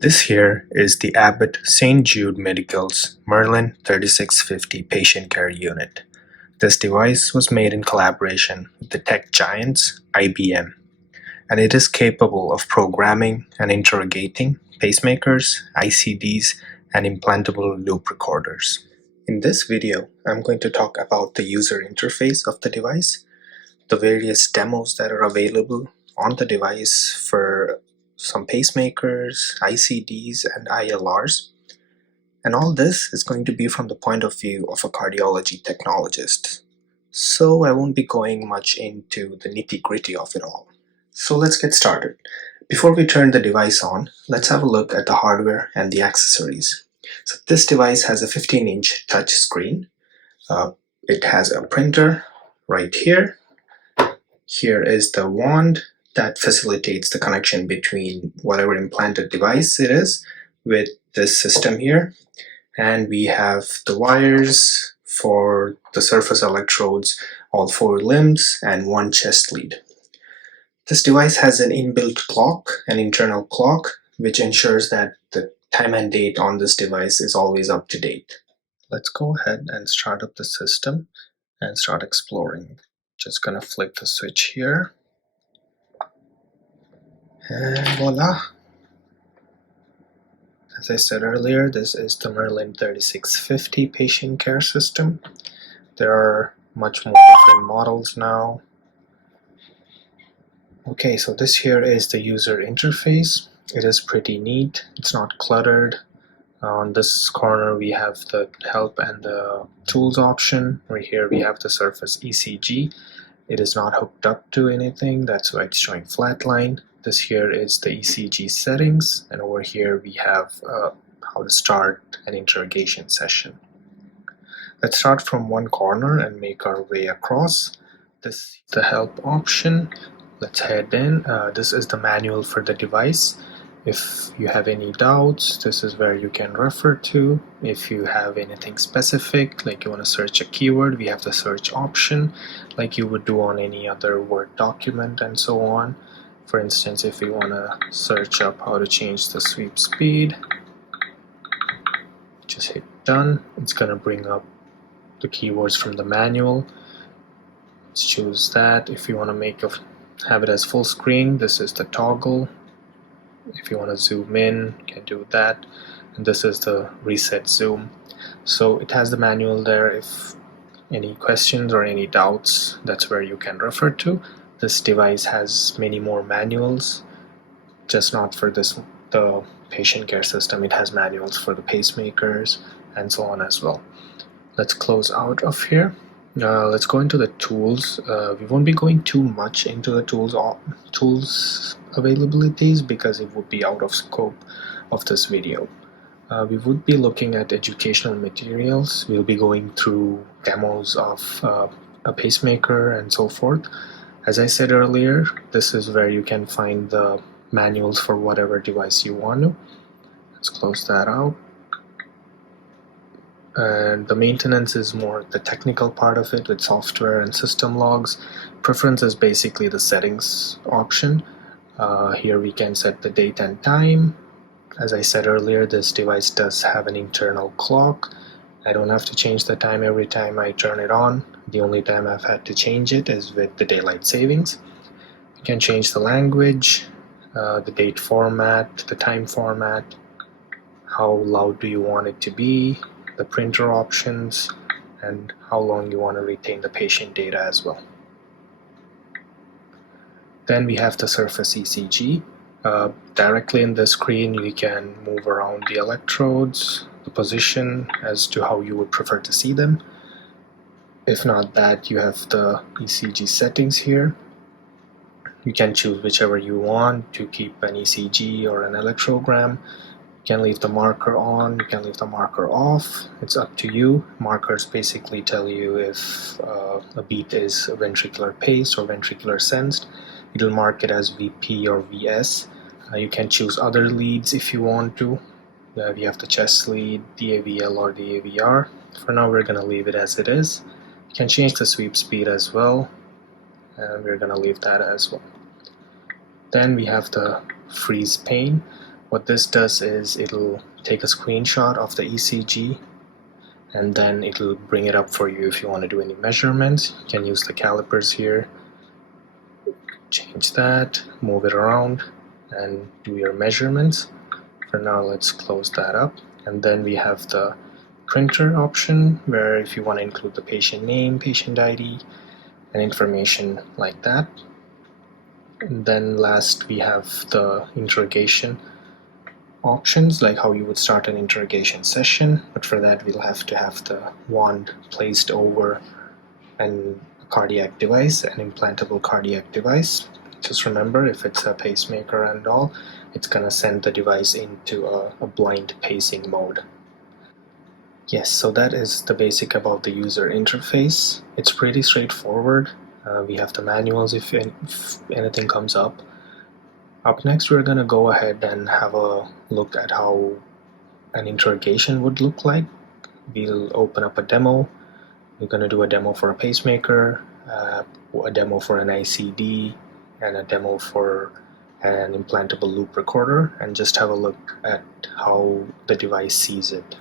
This here is the Abbott St. Jude Medical's Merlin 3650 patient care unit. This device was made in collaboration with the tech giants IBM, and it is capable of programming and interrogating pacemakers, ICDs, and implantable loop recorders. In this video, I'm going to talk about the user interface of the device, the various demos that are available on the device for some pacemakers, ICDs, and ILRs. And all this is going to be from the point of view of a cardiology technologist. So I won't be going much into the nitty-gritty of it all. So let's get started. Before we turn the device on, let's have a look at the hardware and the accessories. So this device has a 15-inch touch screen. It has a printer right here. Here is the wand that facilitates the connection between whatever implanted device it is with this system here. And we have the wires for the surface electrodes, all 4 limbs, and 1 chest lead. This device has an inbuilt clock, an internal clock, which ensures that the time and date on this device is always up to date. Let's go ahead and start up the system and start exploring. Just gonna flick the switch here, and voila. As I said earlier, this is the Merlin 3650 patient care system. There are much more different models now. Okay, so this here is the user interface. It is pretty neat. It's not cluttered. On this corner we have the help and the tools option. Right here we have the surface ECG. It is not hooked up to anything, that's why it's showing flatline. This here is the ECG settings, and over here we have how to start an interrogation session. Let's start from one corner and make our way across. This is the help option. Let's head in. This is the manual for the device. If you have any doubts, this is where you can refer to. If you have anything specific, like you want to search a keyword, we have the search option, like you would do on any other Word document and so on. For instance, if you want to search up how to change the sweep speed, just hit done. It's going to bring up the keywords from the manual. Let's choose that. If you want to have it as full screen, this is the toggle. If you want to zoom in, you can do that. And this is the reset zoom. So it has the manual there. If any questions or any doubts, that's where you can refer to. This device has many more manuals, just not for the patient care system. It has manuals for the pacemakers and so on as well. Let's close out of here. Let's go into the tools. We won't be going too much into the tools availabilities because it would be out of scope of this video. We would be looking at educational materials. We'll be going through demos of a pacemaker and so forth. As I said earlier, this is where you can find the manuals for whatever device you want to. Let's close that out. And the maintenance is more the technical part of it with software and system logs. Preference is basically the settings option. Here we can set the date and time. As I said earlier, this device does have an internal clock. I don't have to change the time every time I turn it on. The only time I've had to change it is with the daylight savings. You can change the language, the date format, the time format, how loud do you want it to be, the printer options, and how long you want to retain the patient data as well. Then we have the surface ECG. Directly in the screen you can move around the electrodes, the position as to how you would prefer to see them. If not that, you have the ECG settings here. You can choose whichever you want to keep an ECG or an electrogram. You can leave the marker on, you can leave the marker off. It's up to you. Markers basically tell you if a beat is ventricular paced or ventricular sensed. It'll mark it as VP or VS. You can choose other leads if you want to. We have the chest lead, DAVL or DAVR. For now we're going to leave it as it is. You can change the sweep speed as well, and we're going to leave that as well. Then we have the freeze pane. What this does is it'll take a screenshot of the ECG and then it'll bring it up for you if you want to do any measurements. You can use the calipers here, change that, move it around, and do your measurements. For now, let's close that up. And then we have the printer option, where if you want to include the patient name, patient ID, and information like that. And then last, we have the interrogation options, like how you would start an interrogation session, but for that we'll have to have the wand placed over a cardiac device, an implantable cardiac device. Just remember, if it's a pacemaker and all, it's gonna send the device into a blind pacing mode. Yes, so that is the basic about the user interface. It's pretty straightforward. We have the manuals if anything comes up. Up next, we're going to go ahead and have a look at how an interrogation would look like. We'll open up a demo. We're going to do a demo for a pacemaker, a demo for an ICD, and a demo for an implantable loop recorder, and just have a look at how the device sees it.